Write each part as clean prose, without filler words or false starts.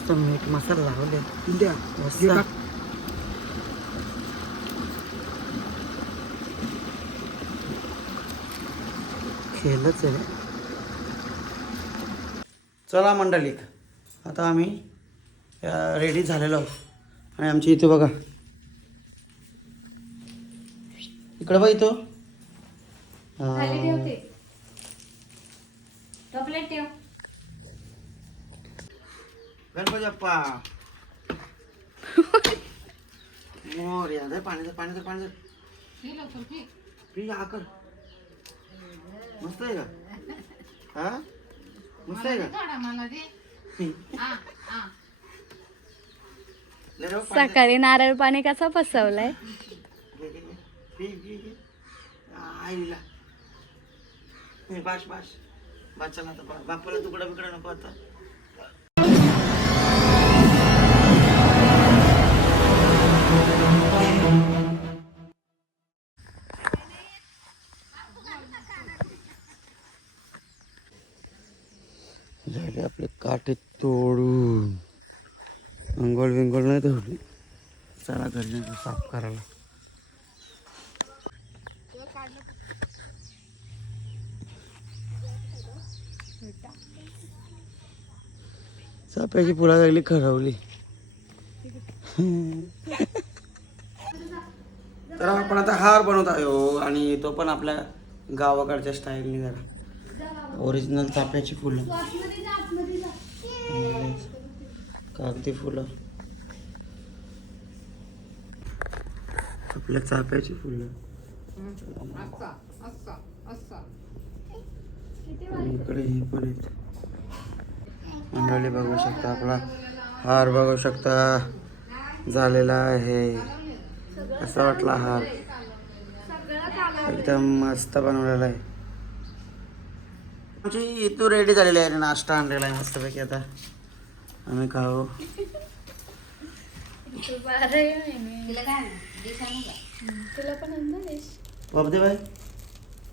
मस्त मीठ मसाला लावले इंडिया मस्त. खेळच आहे. चला मंडळी, आता आम्ही रेडी झालेलो आहोत आणि आमची इथे बघा, इकडे बघ इथं गणपती बाप्पा मोरया. दे पाणी दे, पाणी दे, पाणी दे. पी आकर. मस्त आहे का? हा मस्त आहे का? सकाळी नारळ पाणी कसा पसवलाय. आईला बाश बाश बाचाला आता बापाला तुकडा बिकडा नको आता. झाले आपले काटे तोडून. अंघोळ बिंगोळ नाही धुवली. चला घरी साफ करायला. चाप्याची फुला लागली खरवली. तर आपण आता हार बनवत आहो आणि तो पण आपल्या गावाकडच्या स्टाईलने जरा ओरिजिनल चाफ्याची फुलं, कागदी फुलं, आपल्या चाफ्याची फुलं. इकडे ही पण आहेत मंडळी, बघू शकता आपला हार बघू शकता झालेला आहे. असा वाटला हार एकदम मस्त बनवलेला आहे. आमची इथू रेडी झालेली आहे, नाश्ता आणलेला आहे मस्तपैकी. आता आम्ही खाऊ. बाबदे बाय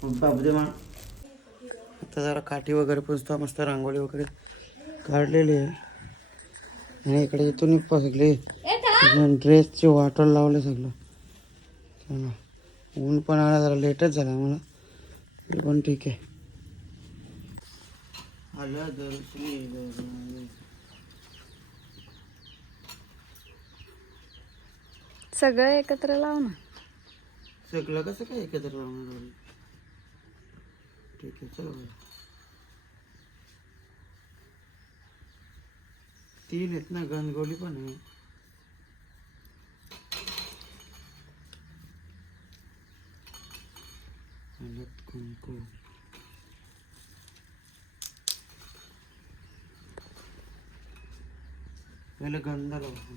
बाबदे मा. आता जरा काठी वगैरे पुसतो, मस्त रांगोळी वगैरे काढलेली आहे. आणि इकडे इथून सगळे ड्रेसचे वाटर लावले सगळं. ऊन पण आला, जरा लेटच झाला मला, ते पण ठीक आहे. सगळं एकत्र लाव ना. सगळं कसं काय एकत्र लावणार? ठीक आहे चलो. 3 आहेत ना, गणगोली पण आहे. कुंकू पहिले गंधा लावतो.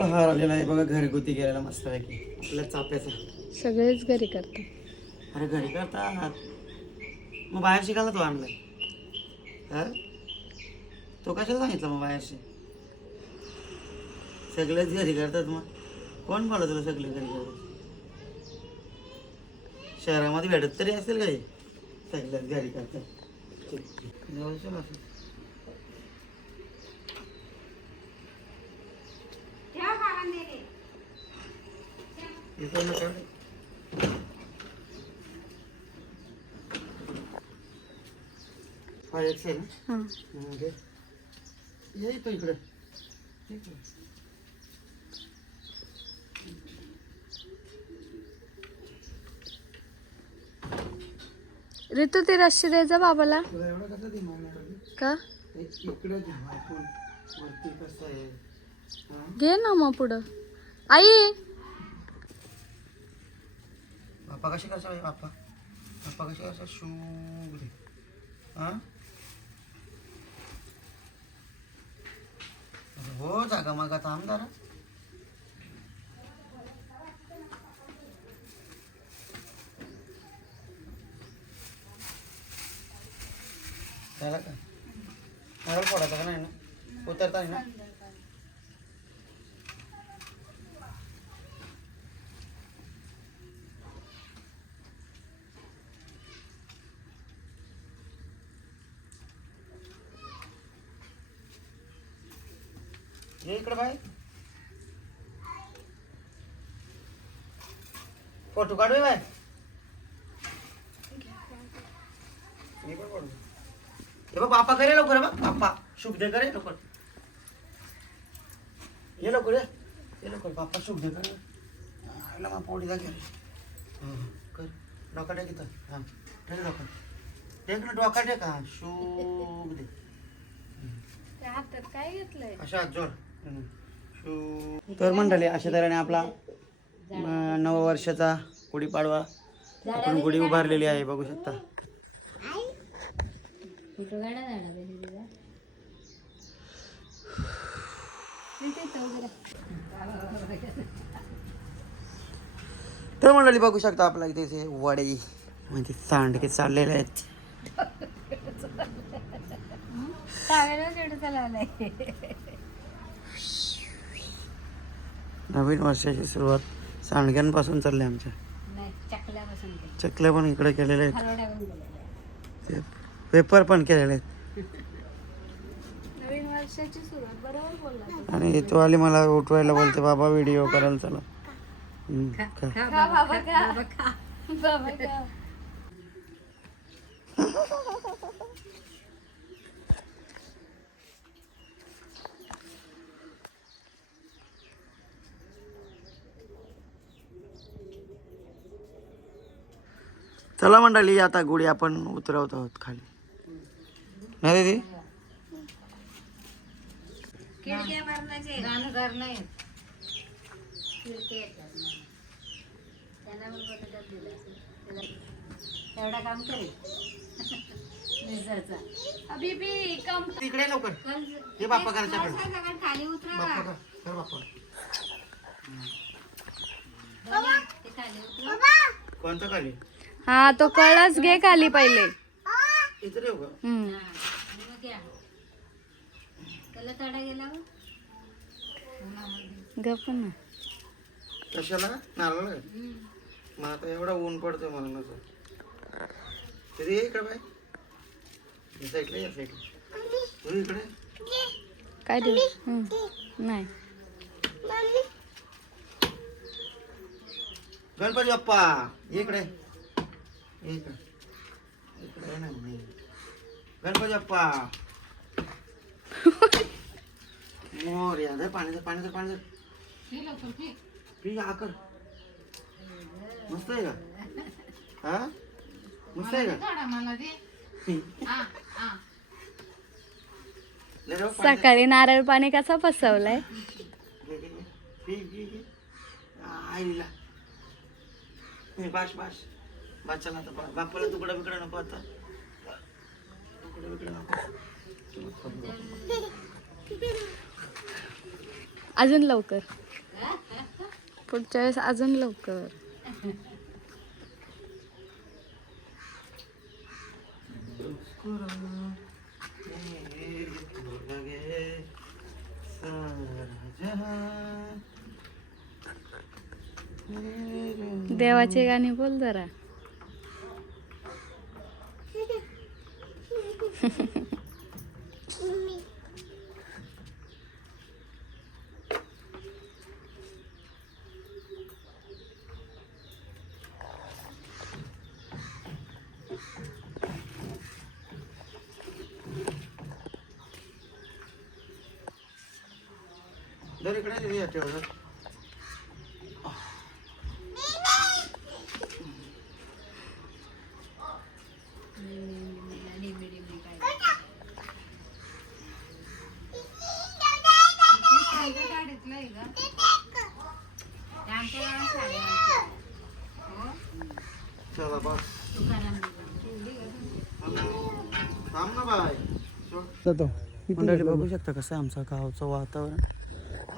हार आलेला आहे बघा, घरगुती केलेला मस्त पैकी आपल्या चाप्याचा. सगळेच घरी करतात. अरे घरी करतात, मग बाहेर शिकायला तो आणलाय. हा तो कशाला सांगितलं मग बाहेरशी? सगळेच घरी करतात. मग कोण बोला तुला सगळे घरी करतात? शहरामध्ये भेटत तरी असेल काही, सगळ्यात घरी करतात. येतो इकडे. ऋतू ती रस्सी द्यायचा बाबाला तुला एवढं कसं दे मला का इकडे घे ऐकून वरती कसं आहे हा? घे ना मग पुढं आई बाप्पा कशी करसा बाप्पा बाप्पा कशी करसा शूग दे हा हो जागा मागा थांब जरा झाला का नारळ फोडायचा का नाही ना उतरता ना ये इकडे बाय फोटो काढू बाय हे बघ बाप्पा करे लवकर बघ बाप्पा शुभ दे करे लवकर ये लवकर ये लवकर बाप्पा शुभ दे करे आला मग पोळी दाखल कर डोका टेक इथं हां टेक डोका टेक ना डोका टेक हा शुभ दे हातात काय घेतलंय अशा जोर तर मंडळी अशा तऱ्हेने आपला नववर्षाचा गुढीपाडवा आपण गुढी उभारलेली आहे बघू शकता तर मंडळी बघू शकता आपला इथे वडे म्हणजे सांडके चाललेले आहेत नवीन वर्षाची सुरुवात सांडग्यांपासून चालली आमच्या चकल्या पण इकडे केलेले आहेत पेपर पण केलेले आहेत नवीन वर्षाची सुरुवात बरोबर बोलला आणि तो आली मला उठवायला बोलते बाबा व्हिडिओ करायला चला बाबा का बाबा का चला मंडळी आता गुढी आपण उतरवत आहोत खाली नाही दीदी एवढा काम करे तिकडे लवकर हे बाप्पा करायच्या खाली उतरा बाप्पा कर बाप्पा कोणतं खाली हा तो कळस घे खाली पहिले इथे येऊ का गप ना कशाला नारळ आहे? मग आता एवढा ऊन पडतोय मला नसं तरी ये इकडे बाय या साईडला या साईडला तू इकडे काय देऊ नाही गणपती बाप्पा ये इकडे ये इकडे इकडे ये ना गणपती बाप्पा मोर या दे पाणी दे पाणी दे पाणी दे पी आकर मस्त आहे का हा मस्त आहे का सकाळी नारळ पाणी कसा पसवलाय आईला बाश बाश बाच्याला आता बापाला तुकडा बिकडा नको आता तुकडा बिकडा नको अजून लवकर पुढच्या वेळेस अजून लवकर देवाची गाणी बोल जरा दर इकडे ठेवलं जातो मंडळी बघू शकता कसं आहे आमचं गावचं वातावरण.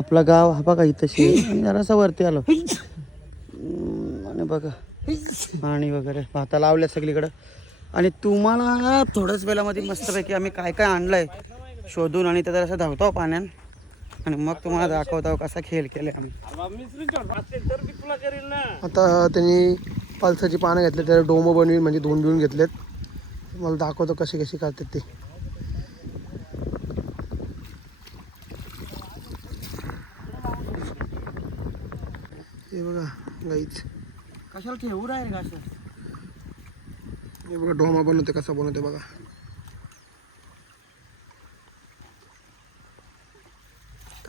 आपला गाव हा बघा इथं आणि जरासा वरती आलो आणि बघा पाणी वगैरे भाता लावल्या सगळीकडं. आणि तुम्हाला थोड्याच वेळामध्ये मस्तपैकी आम्ही काय काय आणलंय शोधून आणि त्याचा असं धावतो पाण्यात आणि मग तुम्हाला दाखवतो कसा खेळ केले आम्ही. आता त्यांनी पल्साची पानं घेतले त्याला डोमं बनवून म्हणजे धुवून बिवून घेतलेत. मला दाखवतो कशी कशी करतात ते. हे बघा गाईच कशाला ठेवू राहील का असं. हे बघा डोमा बनवते कसा बनवते बघा.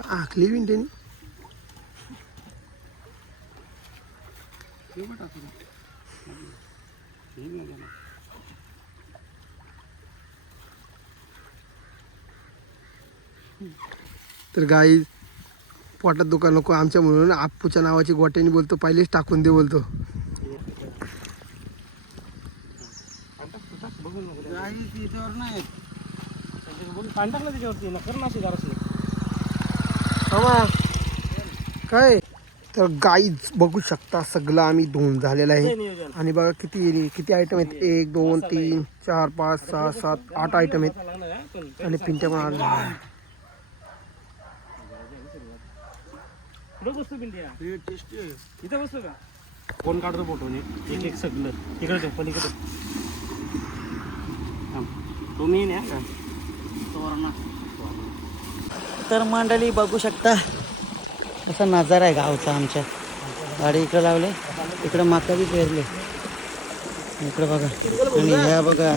आखली बिन त्यांनी तर गाई पोटात दुकान नको आमच्या म्हणून आप्पूच्या नावाची गोट्यानी बोलतो पहिलेच टाकून दे बोलतो. काय तर गाईच बघू शकता सगळं आम्ही धुवून झालेलं आहे. आणि बघा किती आयटम आहेत. 1 2 3 4 5 6 7 8 आयटम आहेत. आणि पिंट्या पण आणल्या. कोण काढतो फोटो एक एक सगळं तिकडे पलीकडे तुम्ही न्या. तर मंडळी बघू शकता असा नजारा आहे गावचा आमच्या. गाडी इकडे लावले इकडे माका बी पेरले इकडे बघा. आणि ह्या बघा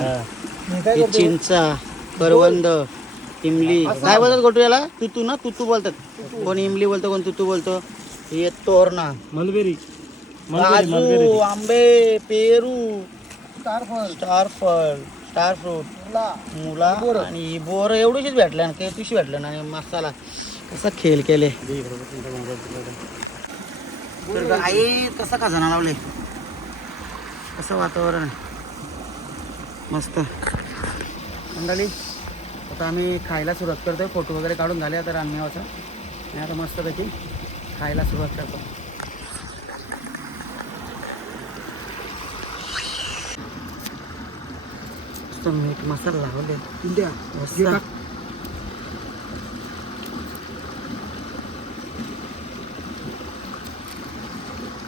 हे चिंचा करवंद इमली काय बोलतात गोटू याला तुतू ना तुतू बोलतात. कोण इमली बोलतो कोण तुतू बोलतो. हे तोरणा मलबेरी काजू आंबे पेरू स्टार फ्रूट मुला आणि बोर एवढीच भेटल्या ना पिशवी भेटलं ना. आणि मसाला कसा खेळ केले. आई कसा खजाना लावले कसं वातावरण आहे मस्त. मंडळी आता आम्ही खायला सुरुवात करतोय. फोटो वगैरे काढून झाले आता रानमेवाचा. आणि आता मस्तपैकी खायला सुरुवात करतो. मस्त मीठ मसाला लावले इंडिया मस्त.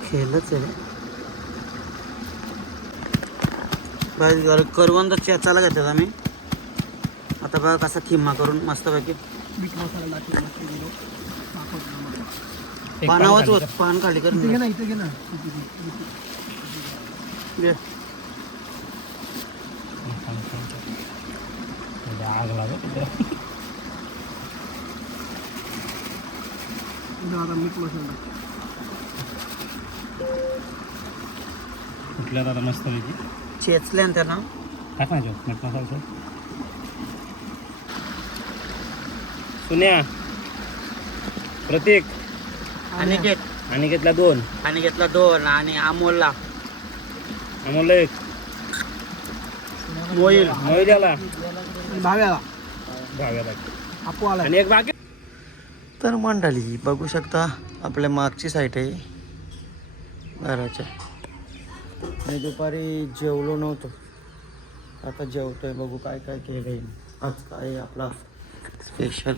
खेळच आहे बाई. करवंद चेचाला घेतात आम्ही. आता बघा कसा खिम्मा करून मस्तपैकी मीठ मसाला पानावरच होत पान खाली कर इथे घे ना इथे घे ना. आग लागत मीठ मसाला कुठल्या दादा मस्त पैकी चेचले ना त्यांना काय सांगतो मीठ मसाला सुन्या प्रतीक आणि घेतला 2 आणि घेतला 2 आणि अमोलला आम्हाला 1 मोईल आला भाव्याला आपू आला आणि 1 बाकी. तर मंडळी बघू शकता आपल्या मागची साईड आहे घराच्या. आणि दुपारी जेवलो नव्हतो आता जेवतोय. बघू काय काय केलंय आज. काय आपला स्पेशल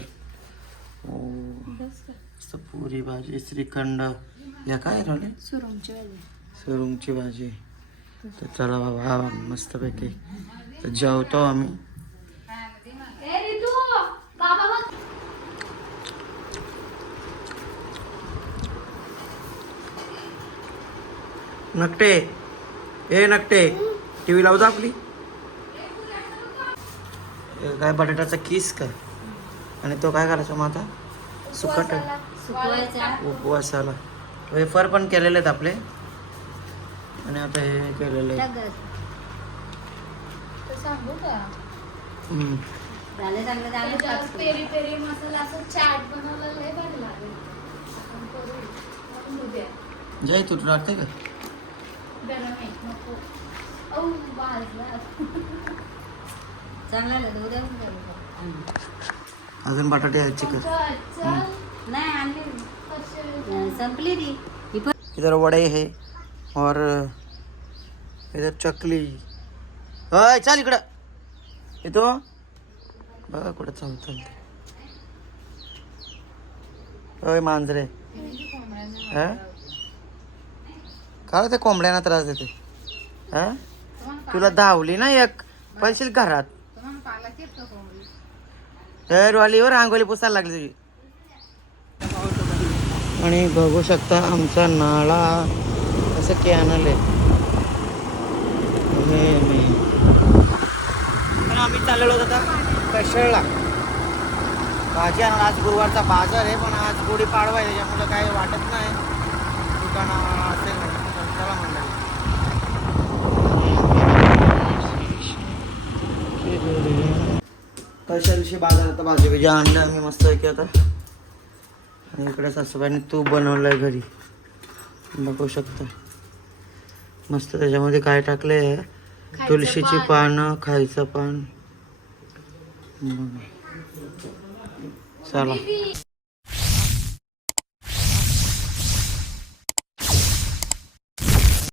पुरी भाजी श्रीखंड या काय राहिले सुरुंगची भाजी. तर चला बाबा मस्तपैकी तर जेवतो आम्ही. नकटे नकटे टी व्ही लावतो आपली. काय बटाट्याचा किस काय आणि तो काय करायचा मग आता सुकट उपवासाला. वेफर पण केलेले आहेत आपले आणि आता हे केलेले पेरी पेरी मसाला असं चाट बनवलेलं लय भारी लागेल. जय तू लागते का अजून बटाटे आहेत चिकन. संपली ती इधर वड़े है और इधर चकली. अय चाल इकडं येतो बघा कुठं चालते. अय मांजरे हा का ते कोंबड्यांना त्रास देते हा. तुला धावली ना एक पळशील घरात. वालीवर रांगोळी पुसायला लागली तुझी. आणि बघू शकता आमचा नाळा असं कॅनल आहे. पण आम्ही चाललेलो होतो आता कशळला भाजी आणून. आज गुरुवारचा बाजार आहे पण आज गुढी पाडवा आहे त्याच्यामुळे काही वाटत नाही दुकान असेल चला म्हणलं. कशा दिवशी बाजारात भाजी बिजी आणलं आम्ही मस्त आहे की आता. आणि इकडे सासूबाईने तूप बनवलंय घरी बघू शकता मस्त. त्याच्यामध्ये काय टाकले तुळशीची पानं खायचं पान. चला